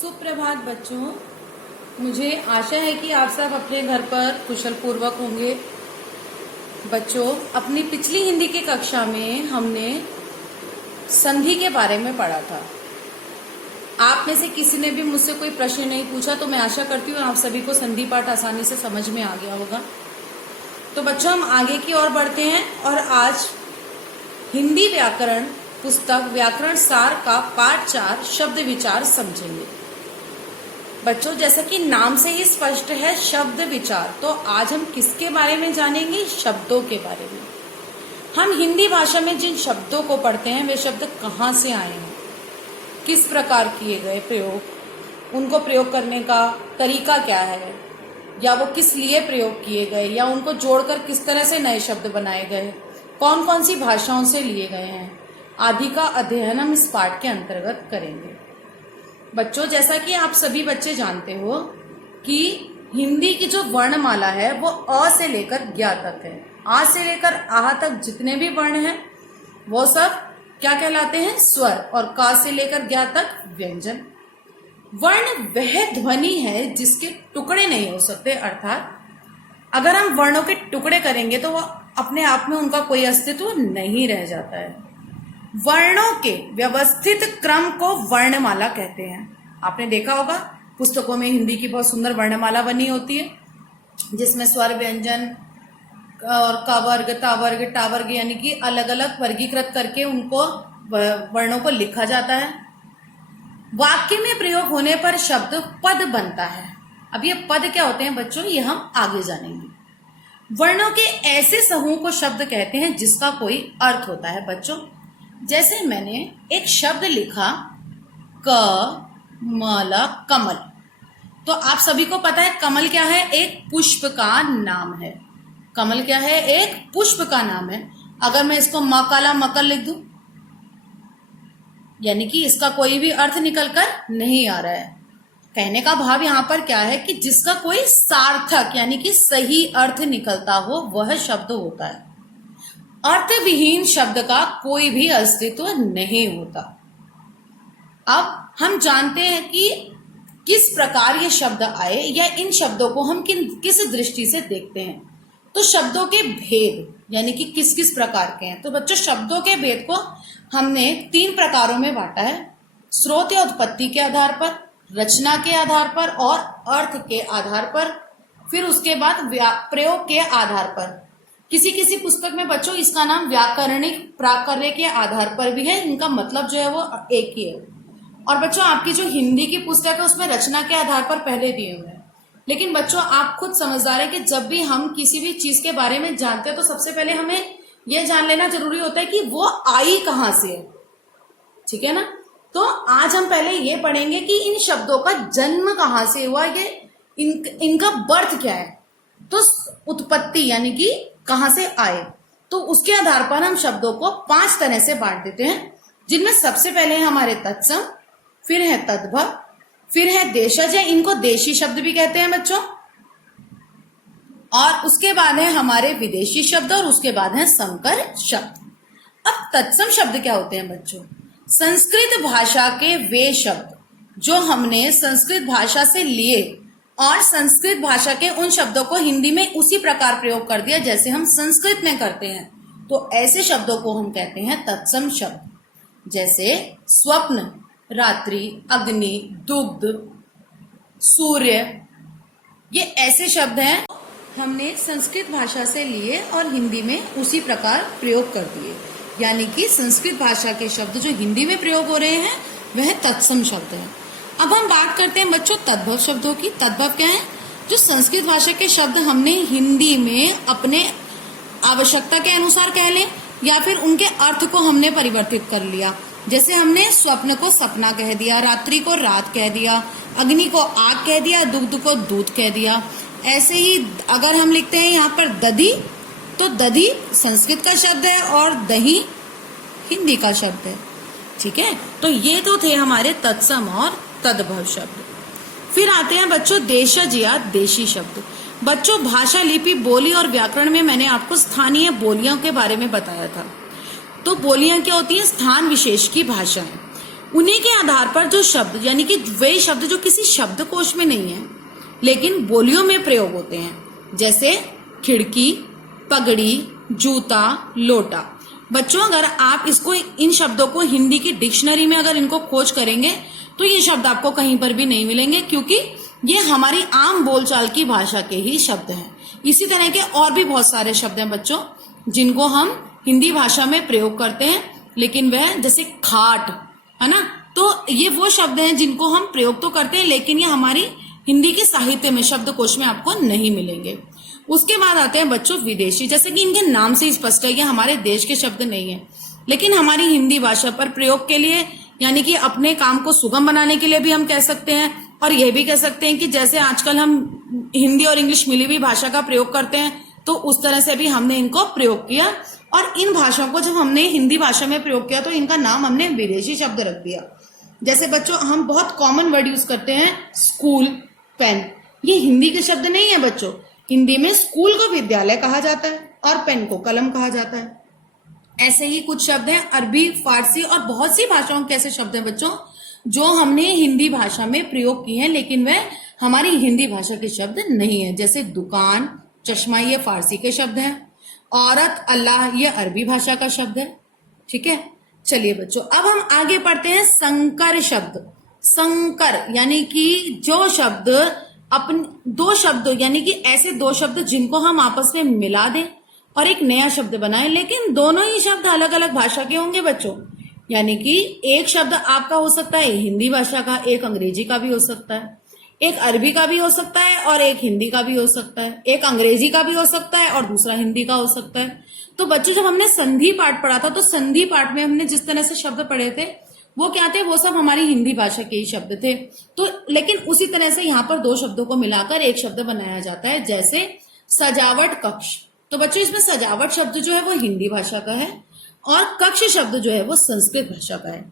सुप्रभात बच्चों, मुझे आशा है कि आप सब अपने घर पर कुशल पूर्वक होंगे। बच्चों, अपनी पिछली हिंदी की कक्षा में हमने संधि के बारे में पढ़ा था। आप में से किसी ने भी मुझसे कोई प्रश्न नहीं पूछा, तो मैं आशा करती हूँ आप सभी को संधि पाठ आसानी से समझ में आ गया होगा। तो बच्चों, हम आगे की ओर बढ़ते हैं और आज हिंदी व्याकरण पुस्तक व्याकरण सार का पाठ 4 शब्द विचार समझेंगे। बच्चों, जैसा कि नाम से ही स्पष्ट है शब्द विचार, तो आज हम किसके बारे में जानेंगे? शब्दों के बारे में। हम हिंदी भाषा में जिन शब्दों को पढ़ते हैं वे शब्द कहाँ से आए हैं, किस प्रकार किए गए प्रयोग, उनको प्रयोग करने का तरीका क्या है, या वो किस लिए प्रयोग किए गए, या उनको जोड़कर किस तरह से नए शब्द बनाए गए, कौन कौन सी भाषाओं से लिए गए हैं आदि का अध्ययन हम इस पाठ के अंतर्गत करेंगे। बच्चों, जैसा कि आप सभी बच्चे जानते हो कि हिंदी की जो वर्णमाला है वो अ से लेकर ज्ञ तक है। आ से लेकर आह तक जितने भी वर्ण हैं वो सब क्या कहलाते हैं? स्वर। और का से लेकर ज्ञ तक व्यंजन। वर्ण वह ध्वनि है जिसके टुकड़े नहीं हो सकते, अर्थात अगर हम वर्णों के टुकड़े करेंगे तो वो अपने आप में उनका कोई अस्तित्व नहीं रह जाता है। वर्णों के व्यवस्थित क्रम को वर्णमाला कहते हैं। आपने देखा होगा पुस्तकों में हिंदी की बहुत सुंदर वर्णमाला बनी होती है, जिसमें स्वर, व्यंजन और क वर्ग, ता वर्ग, टा वर्ग यानी कि अलग अलग वर्गीकृत करके उनको वर्णों को लिखा जाता है। वाक्य में प्रयोग होने पर शब्द पद बनता है। अब ये पद क्या होते हैं बच्चों, ये हम आगे जानेंगे। वर्णों के ऐसे समूह को शब्द कहते हैं जिसका कोई अर्थ होता है। बच्चों, जैसे मैंने एक शब्द लिखा कमल, कमल, तो आप सभी को पता है कमल क्या है? एक पुष्प का नाम है। कमल क्या है? एक पुष्प का नाम है। अगर मैं इसको मकाला मकल लिख दूं, यानी कि इसका कोई भी अर्थ निकल कर नहीं आ रहा है। कहने का भाव यहाँ पर क्या है कि जिसका कोई सार्थक यानी कि सही अर्थ निकलता हो वह शब्द होता है। अर्थ विहीन शब्द का कोई भी अस्तित्व नहीं होता। अब हम जानते हैं कि किस प्रकार ये शब्द आए या इन शब्दों को हम किस दृष्टि से देखते हैं। तो शब्दों के भेद यानी कि किस किस प्रकार के हैं। तो बच्चों, शब्दों के भेद को हमने 3 प्रकारों में बांटा है: स्रोत या उत्पत्ति के आधार पर, रचना के आधार पर और अर्थ के आधार पर, फिर उसके बाद प्रयोग के आधार पर। किसी किसी पुस्तक में बच्चों इसका नाम व्याकरणिक प्राकर्य के आधार पर भी है। इनका मतलब जो है वो एक ही है। और बच्चों, आपकी जो हिंदी की पुस्तक है उसमें रचना के आधार पर पहले दिए हुए हैं। लेकिन बच्चों, आप खुद समझदार हैं कि जब भी हम किसी भी चीज के बारे में जानते हैं तो सबसे पहले हमें यह जान लेना जरूरी होता है कि वो आई कहाँ से है। ठीक है ना? तो आज हम पहले ये पढ़ेंगे कि इन शब्दों का जन्म कहाँ से हुआ, ये इनका बर्थ क्या है। तो उत्पत्ति यानी कि कहां से आए, तो उसके आधार पर हम शब्दों को 5 तरह से बांट देते हैं, जिनमें सबसे पहले है हमारे तत्सम, फिर है तद्भव, फिर है देशज, इनको देशी शब्द भी कहते हैं बच्चों, और उसके बाद है हमारे विदेशी शब्द, और उसके बाद है संकर शब्द। अब तत्सम शब्द क्या होते हैं बच्चों? संस्कृत भाषा के वे शब्द जो हमने संस्कृत भाषा से लिए और संस्कृत भाषा के उन शब्दों को हिंदी में उसी प्रकार प्रयोग कर दिया जैसे हम संस्कृत में करते हैं, तो ऐसे शब्दों को हम कहते हैं तत्सम शब्द। जैसे स्वप्न, रात्रि, अग्नि, दुग्ध, सूर्य, ये ऐसे शब्द हैं हमने संस्कृत भाषा से लिए और हिंदी में उसी प्रकार प्रयोग कर दिए। यानी कि संस्कृत भाषा के शब्द जो हिंदी में प्रयोग हो रहे हैं वह तत्सम शब्द हैं। अब हम बात करते हैं बच्चों तद्भव शब्दों की। तद्भव क्या है? जो संस्कृत भाषा के शब्द हमने हिंदी में अपने आवश्यकता के अनुसार कह लें या फिर उनके अर्थ को हमने परिवर्तित कर लिया। जैसे हमने स्वप्न को सपना कह दिया, रात्रि को रात कह दिया, अग्नि को आग कह दिया, दुग्ध को दूध कह दिया। ऐसे ही अगर हम लिखते हैं यहाँ पर दधी, तो दधी संस्कृत का शब्द है और दही हिंदी का शब्द है। ठीक है, तो ये तो थे हमारे तत्सम और तद्भव शब्द। फिर आते हैं बच्चों देशज या देशी शब्द। बच्चों, भाषा, लिपि, बोली और व्याकरण में मैंने आपको स्थानीय बोलियों के बारे में बताया था। तो बोलियां क्या होती हैं? स्थान विशेष की भाषाएं। उन्हीं के आधार पर जो शब्द, यानी कि वे शब्द जो किसी शब्दकोश में नहीं है लेकिन बोलियों में प्रयोग होते हैं, जैसे खिड़की, पगड़ी, जूता, लोटा। बच्चों अगर आप इसको, इन शब्दों को हिंदी की डिक्शनरी में अगर इनको खोज करेंगे तो ये शब्द आपको कहीं पर भी नहीं मिलेंगे, क्योंकि ये हमारी आम बोलचाल की भाषा के ही शब्द हैं। इसी तरह के और भी बहुत सारे शब्द हैं बच्चों जिनको हम हिंदी भाषा में प्रयोग करते हैं, लेकिन वह, जैसे खाट है ना, तो ये वो शब्द हैं जिनको हम प्रयोग तो करते हैं लेकिन ये हमारी हिंदी के साहित्य में, शब्दकोश में आपको नहीं मिलेंगे। उसके बाद आते हैं बच्चों विदेशी, जैसे कि इनके नाम से ही स्पष्ट है कि हमारे देश के शब्द नहीं है, लेकिन हमारी हिंदी भाषा पर प्रयोग के लिए, यानी कि अपने काम को सुगम बनाने के लिए भी हम कह सकते हैं, और यह भी कह सकते हैं कि जैसे आजकल हम हिंदी और इंग्लिश मिली हुई भाषा का प्रयोग करते हैं तो उस तरह से भी हमने इनको प्रयोग किया, और इन भाषाओं को जब हमने हिंदी भाषा में प्रयोग किया तो इनका नाम हमने विदेशी शब्द रख दिया। जैसे बच्चों हम बहुत कॉमन वर्ड यूज करते हैं, स्कूल, पेन, ये हिंदी के शब्द नहीं है बच्चों। हिंदी में स्कूल को विद्यालय कहा जाता है और पेन को कलम कहा जाता है। ऐसे ही कुछ शब्द हैं अरबी, फारसी और बहुत सी भाषाओं के ऐसे शब्द हैं बच्चों जो हमने हिंदी भाषा में प्रयोग किए हैं लेकिन वह हमारी हिंदी भाषा के शब्द नहीं है। जैसे दुकान, चश्मा, ये फारसी के शब्द हैं। औरत, अल्लाह, ये अरबी भाषा का शब्द है। ठीक है, चलिए बच्चों अब हम आगे पढ़ते हैं संकर शब्द। संकर यानी कि जो शब्द अपने दो शब्द, यानी कि ऐसे दो शब्द जिनको हम आपस में मिला दें और एक नया शब्द बनाएं, लेकिन दोनों ही शब्द अलग अलग भाषा के होंगे बच्चों। यानी कि एक शब्द आपका हो सकता है हिंदी भाषा का, एक अंग्रेजी का भी हो सकता है, एक अरबी का भी हो सकता है और एक हिंदी का भी हो सकता है, एक अंग्रेजी का भी हो सकता है और दूसरा हिंदी का हो सकता है। तो बच्चों जब हमने संधि पाठ पढ़ा था तो संधि पाठ में हमने जिस तरह से शब्द पढ़े थे वो क्या थे, वो सब हमारी हिंदी भाषा के ही शब्द थे। तो लेकिन उसी तरह से यहाँ पर दो शब्दों को मिलाकर एक शब्द बनाया जाता है, जैसे सजावट कक्ष। तो बच्चों इसमें सजावट शब्द जो है वो हिंदी भाषा का है और कक्ष शब्द जो है वो संस्कृत भाषा का है।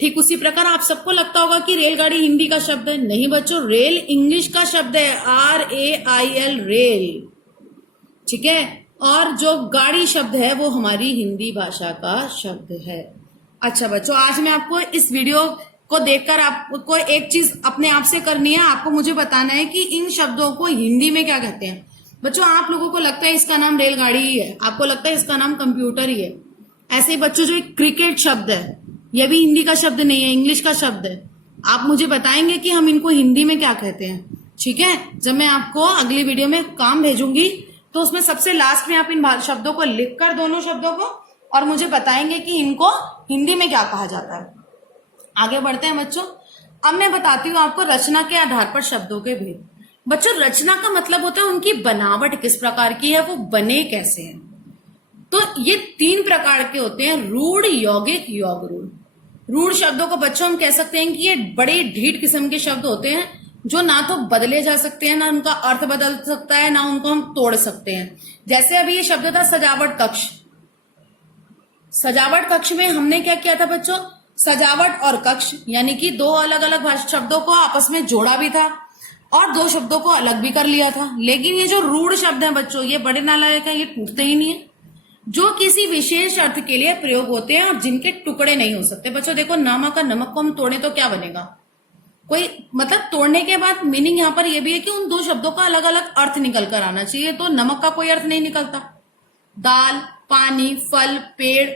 ठीक उसी प्रकार आप सबको लगता होगा कि रेलगाड़ी हिंदी का शब्द है। नहीं बच्चों, रेल इंग्लिश का शब्द है, RAIL, रेल। ठीक है, और जो गाड़ी शब्द है वो हमारी हिंदी भाषा का शब्द है। अच्छा बच्चों, आज मैं आपको इस वीडियो को देखकर आपको एक चीज अपने आप से करनी है, आपको मुझे बताना है कि इन शब्दों को हिंदी में क्या कहते हैं। बच्चों आप लोगों को लगता है इसका नाम रेलगाड़ी ही है, आपको लगता है इसका नाम कंप्यूटर ही है। ऐसे ही बच्चों जो एक क्रिकेट शब्द है यह भी हिंदी का शब्द नहीं है, इंग्लिश का शब्द है। आप मुझे बताएंगे कि हम इनको हिंदी में क्या कहते हैं। ठीक है, जब मैं आपको अगली वीडियो में काम भेजूंगी तो उसमें सबसे लास्ट में आप इन शब्दों को लिखकर, दोनों शब्दों को, और मुझे बताएंगे कि इनको हिंदी में क्या कहा जाता है। आगे बढ़ते हैं बच्चों। अब मैं बताती हूँ आपको रचना के आधार पर शब्दों के भेद। बच्चों रचना का मतलब होता है उनकी बनावट किस प्रकार की है, वो बने कैसे हैं। तो ये 3 प्रकार के होते हैं, रूढ़, यौगिक, योग रूढ़। रूढ़ शब्दों को बच्चों हम कह सकते हैं कि ये बड़े ढीठ किस्म के शब्द होते हैं जो ना तो बदले जा सकते हैं, ना उनका अर्थ बदल सकता है, ना उनको हम तोड़ सकते हैं। जैसे अभी ये शब्द था सजावट कक्ष। सजावट कक्ष में हमने क्या किया था बच्चों, सजावट और कक्ष यानी कि दो अलग अलग शब्दों को आपस में जोड़ा भी था और दो शब्दों को अलग भी कर लिया था। लेकिन ये जो रूढ़ शब्द है बच्चों, ये बड़े नालायक है, ये टूटते ही नहीं है, जो किसी विशेष अर्थ के लिए प्रयोग होते हैं और जिनके टुकड़े नहीं हो सकते। बच्चों देखो, नमक का नमक को हम तोड़े तो क्या बनेगा, कोई मतलब तोड़ने के बाद मीनिंग यहाँ पर यह भी है कि उन दो शब्दों का अलग अलग अर्थ निकल कर आना चाहिए, तो नमक का कोई अर्थ नहीं निकलता। दाल, पानी, फल, पेड़,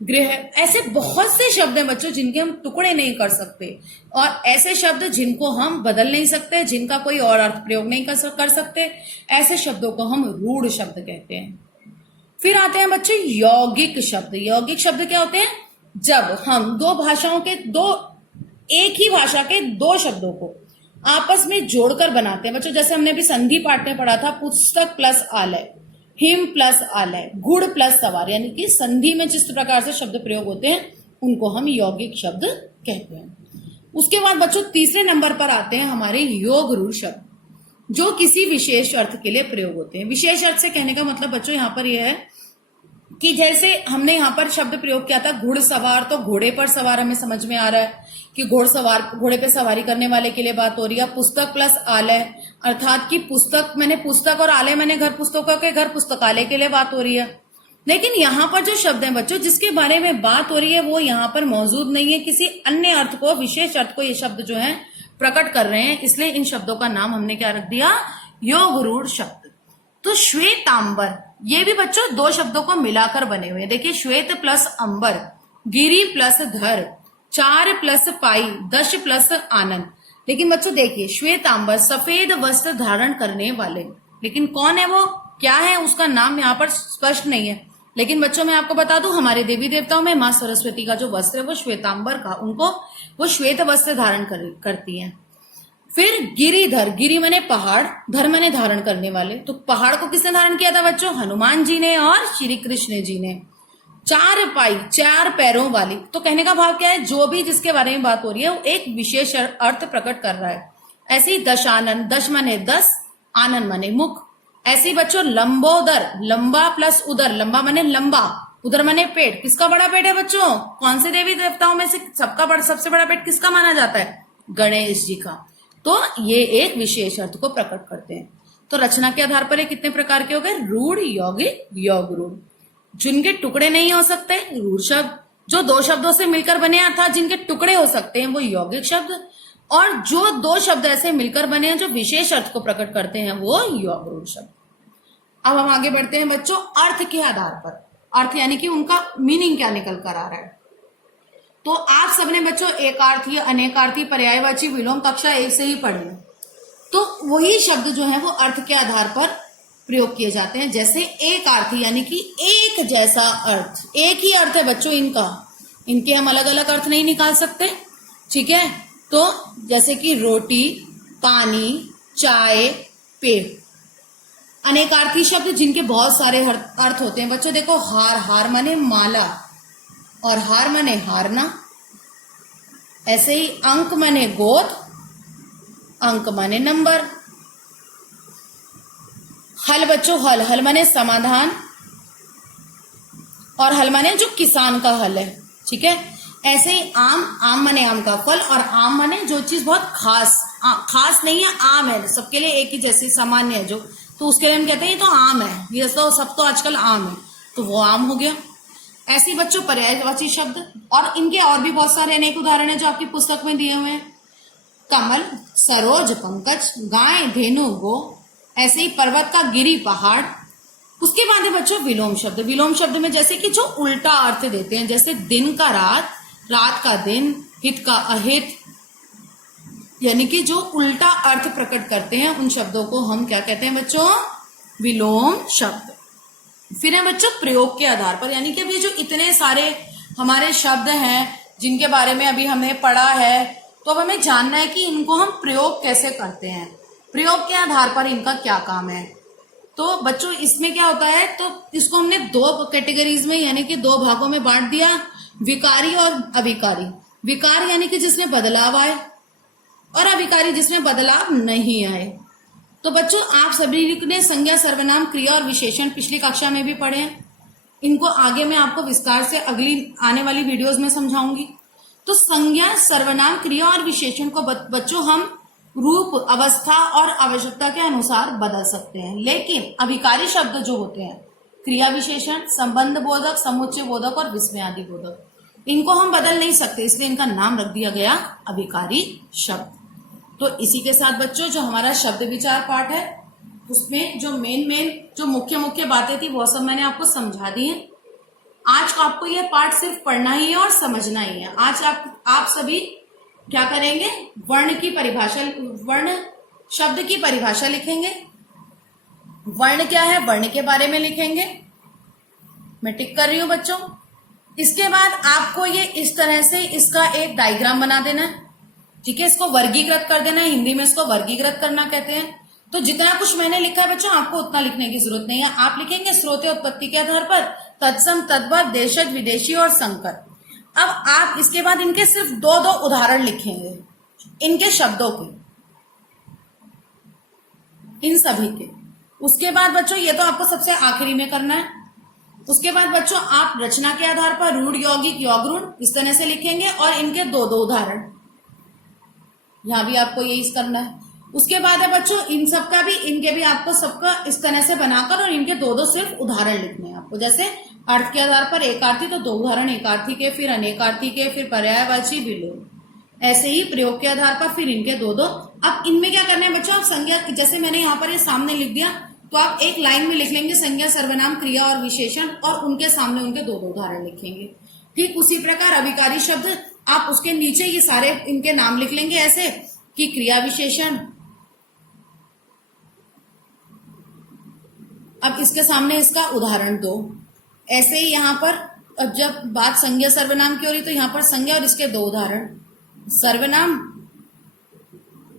गृह, ऐसे बहुत से शब्द हैं बच्चों जिनके हम टुकड़े नहीं कर सकते, और ऐसे शब्द जिनको हम बदल नहीं सकते, जिनका कोई और अर्थ प्रयोग नहीं कर सकते, ऐसे शब्दों को हम रूढ़ शब्द कहते हैं। फिर आते हैं बच्चे यौगिक शब्द। यौगिक शब्द क्या होते हैं, जब हम दो भाषाओं के एक ही भाषा के दो शब्दों को आपस में जोड़कर बनाते हैं। बच्चों जैसे हमने अभी संधि पाठ में पढ़ा था, पुस्तक प्लस आलय, हिम प्लस आलय, गुड़ प्लस सवार, यानी कि संधि में जिस प्रकार से शब्द प्रयोग होते हैं उनको हम यौगिक शब्द कहते हैं। उसके बाद बच्चों तीसरे नंबर पर आते हैं हमारे योग रूढ़ शब्द, जो किसी विशेष अर्थ के लिए प्रयोग होते हैं। विशेष अर्थ से कहने का मतलब बच्चों यहाँ पर यह है कि जैसे हमने यहाँ पर शब्द प्रयोग किया था घुड़सवार, तो घोड़े पर सवार हमें समझ में आ रहा है कि घोड़े पे सवारी करने वाले के लिए बात हो रही है। पुस्तक प्लस आलय, अर्थात कि पुस्तक और आलय घर पुस्तकों के घर पुस्तकालय के लिए बात हो रही है। लेकिन यहाँ पर जो शब्द है बच्चों जिसके बारे में बात हो रही है वो यहाँ पर मौजूद नहीं है, किसी अन्य अर्थ को, विशेष अर्थ को ये शब्द जो है प्रकट कर रहे हैं, इसलिए इन शब्दों का नाम हमने क्या रख दिया, योग रूढ़ शब्द। तो श्वेतांबर, ये भी बच्चों दो शब्दों को मिलाकर बने हुए हैं। देखिए, श्वेत प्लस अंबर, गिरी प्लस धर, 4 प्लस पाई, 10 प्लस आनंद। लेकिन बच्चों देखिए, श्वेतांबर सफेद वस्त्र धारण करने वाले, लेकिन कौन है वो, क्या है उसका नाम यहाँ पर स्पष्ट नहीं है। लेकिन बच्चों मैं आपको बता दूं, हमारे देवी देवताओं में माँ सरस्वती का जो वस्त्र है वो श्वेतांबर का, उनको वो श्वेत वस्त्र धारण करती हैं। फिर गिरिधर, गिरी मने पहाड़, धर मने धारण करने वाले। तो पहाड़ को किसने धारण किया था बच्चों, हनुमान जी ने और श्री कृष्ण जी ने। 4 पाई, 4 पैरों वाली। तो कहने का भाव क्या है, जो भी जिसके बारे में बात हो रही है वो एक विशेष अर्थ प्रकट कर रहा है। ऐसे ही दशानन, दश मने 10, आनंद मने मुख। ऐसे ही बच्चों लंबोदर, लंबा प्लस उदर, लंबा मने लंबा, उदर मने पेट। किसका बड़ा पेट है बच्चों, कौन से देवी देवताओं में से सबसे बड़ा पेट किसका माना जाता है, गणेश जी का। तो ये एक विशेष अर्थ को प्रकट करते हैं। तो रचना के आधार पर ये कितने प्रकार के हो गए, रूढ़, यौगिक, योग रूढ़। जिनके टुकड़े नहीं हो सकते, रूढ़ शब्द। जो 2 शब्दों से मिलकर बने अर्थात जिनके टुकड़े हो सकते हैं वो यौगिक शब्द। और जो 2 शब्द ऐसे मिलकर बने हैं जो विशेष अर्थ को प्रकट करते हैं वो योग रूढ़ शब्द। अब हम आगे बढ़ते हैं बच्चों, अर्थ के आधार पर। अर्थ यानी कि उनका मीनिंग क्या निकल कर आ रहा है। तो आप सबने बच्चों एकार्थी, अनेकार्थी, पर्यायवाची, विलोम कक्षा 1 से ही पढ़े। तो वही शब्द जो है वो अर्थ के आधार पर प्रयोग किए जाते हैं। जैसे एकार्थी यानी कि एक जैसा अर्थ, एक ही अर्थ है बच्चों इनका, इनके हम अलग अलग अर्थ नहीं निकाल सकते, ठीक है। तो जैसे कि रोटी, पानी, चाय, पेड़। अनेकार्थी शब्द जिनके बहुत सारे अर्थ होते हैं बच्चों। देखो, हार, हार माने माला और हार माने हारना। ऐसे ही अंक माने गोद, अंक माने नंबर। हल बच्चों, हल, हल माने समाधान और हल माने जो किसान का हल है, ठीक है। ऐसे ही आम, आम माने आम का फल और आम माने जो चीज बहुत खास, खास नहीं है, आम है, सबके लिए एक ही जैसी सामान्य है जो, तो उसके लिए हम कहते हैं ये तो आम है, ये तो सब तो आजकल आम है, तो वो आम हो गया। ऐसे ही बच्चों पर्यायवाची शब्द, और इनके और भी बहुत सारे अनेक उदाहरण है जो आपकी पुस्तक में दिए हुए हैं। कमल, सरोज, पंकज, गाय, धेनु, गो। ऐसे ही पर्वत का गिरी, पहाड़। उसके बाद है बच्चों विलोम शब्द। विलोम शब्द में जैसे कि जो उल्टा अर्थ देते हैं, जैसे दिन का रात, रात का दिन, हित का अहित, यानी कि जो उल्टा अर्थ प्रकट करते हैं उन शब्दों को हम क्या कहते हैं बच्चों, विलोम शब्द। फिर है बच्चों प्रयोग के आधार पर, यानी कि अभी जो इतने सारे हमारे शब्द हैं जिनके बारे में अभी हमने पढ़ा है, तो अब हमें जानना है कि इनको हम प्रयोग कैसे करते हैं, प्रयोग के आधार पर इनका क्या काम है। तो बच्चों इसमें क्या होता है, तो इसको हमने 2 कैटेगरीज में यानी कि 2 भागों में बांट दिया, विकारी और अविकारी। विकार यानी कि जिसमें बदलाव आए और अविकारी जिसमें बदलाव नहीं आए। तो बच्चों आप सभी ने संज्ञा, सर्वनाम, क्रिया और विशेषण पिछली कक्षा में भी पढ़े हैं। इनको आगे मैं आपको विस्तार से अगली आने वाली वीडियोस में समझाऊंगी। तो संज्ञा, सर्वनाम, क्रिया और विशेषण को बच्चों हम रूप, अवस्था और आवश्यकता के अनुसार बदल सकते हैं। लेकिन अविकारी शब्द जो होते हैं, क्रिया विशेषण, संबंध बोधक, समुच्चय बोधक और विस्मयादि बोधक, इनको हम बदल नहीं सकते, इसलिए इनका नाम रख दिया गया अविकारी शब्द। तो इसी के साथ बच्चों जो हमारा शब्द विचार पाठ है उसमें जो जो मुख्य बातें थी वो सब मैंने आपको समझा दी है। आज आपको यह पाठ सिर्फ पढ़ना ही है और समझना ही है। आज आप सभी क्या करेंगे, वर्ण की परिभाषा, वर्ण शब्द की परिभाषा लिखेंगे। वर्ण क्या है, वर्ण के बारे में लिखेंगे। मैं टिक कर रही हूं बच्चों। इसके बाद आपको ये इस तरह से इसका एक डायग्राम बना देना है, ठीक है। इसको वर्गीकृत कर देना है, हिंदी में इसको वर्गीकृत करना कहते हैं। तो जितना कुछ मैंने लिखा है बच्चों आपको उतना लिखने की जरूरत नहीं है। आप लिखेंगे स्रोत उत्पत्ति के आधार पर, तत्सम, तद्भव, देशज, विदेशी और संकर। अब आप इसके बाद इनके सिर्फ 2 उदाहरण लिखेंगे, इनके शब्दों के, इन सभी के। उसके बाद बच्चों ये तो आपको सबसे आखिरी में करना है। उसके बाद बच्चों आप रचना के आधार पर रूढ़, यौगिक, योग रूढ़ इस तरह से लिखेंगे और इनके 2 उदाहरण, यहां भी आपको यही करना है। उसके बाद है बच्चों इन सबका भी, इनके भी आपको सबका इस तरह से बनाकर और इनके 2 सिर्फ उदाहरण लिखने हैं आपको। जैसे अर्थ के आधार पर एकार्थी तो 2 उदाहरण एकार्थी के, फिर अनेकार्थी के, फिर पर्यायवाची विलोम। ऐसे ही प्रयोग के आधार पर फिर इनके 2-2। अब इनमें क्या करना है बच्चों, आप संज्ञा, जैसे मैंने यहाँ पर ये सामने लिख दिया, तो आप एक लाइन में लिख लेंगे संज्ञा, सर्वनाम, क्रिया और विशेषण, और उनके सामने उनके 2-2 उदाहरण लिखेंगे। ठीक उसी प्रकार अभिकारी शब्द, आप उसके नीचे ये सारे इनके नाम लिख लेंगे ऐसे कि क्रिया विशेषण, अब इसके सामने इसका उदाहरण 2। ऐसे ही यहाँ पर अब जब बात संज्ञा सर्वनाम की हो रही तो यहाँ पर संज्ञा और इसके 2 उदाहरण, सर्वनाम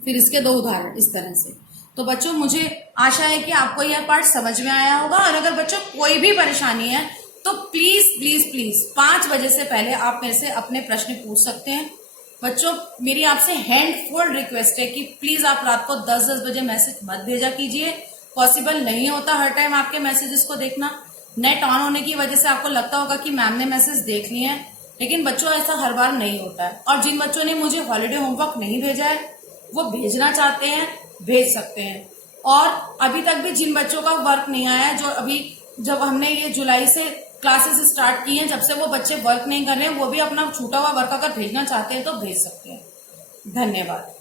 फिर इसके 2 उदाहरण, इस तरह से। तो बच्चों मुझे आशा है कि आपको यह पार्ट समझ में आया होगा, और अगर बच्चों कोई भी परेशानी है तो प्लीज प्लीज प्लीज 5 बजे से पहले आप मेरे से अपने प्रश्न पूछ सकते हैं। बच्चों मेरी आपसे हैंड फोल्ड रिक्वेस्ट है कि प्लीज आप रात को 10-10 बजे मैसेज मत भेजा कीजिए। पॉसिबल नहीं होता हर टाइम आपके मैसेजेस को देखना। नेट ऑन होने की वजह से आपको लगता होगा कि मैम ने मैसेज देख लिए हैं, लेकिन बच्चों ऐसा हर बार नहीं होता है। और जिन बच्चों ने मुझे हॉलीडे होमवर्क नहीं भेजा है वो भेजना चाहते हैं, भेज सकते हैं। और अभी तक भी जिन बच्चों का वर्क नहीं आया है, जो अभी जब हमने ये जुलाई से क्लासेस स्टार्ट की हैं, जब से वो बच्चे वर्क नहीं कर रहे हैं, वो भी अपना छूटा हुआ वर्क अगर भेजना चाहते हैं तो भेज सकते हैं। धन्यवाद।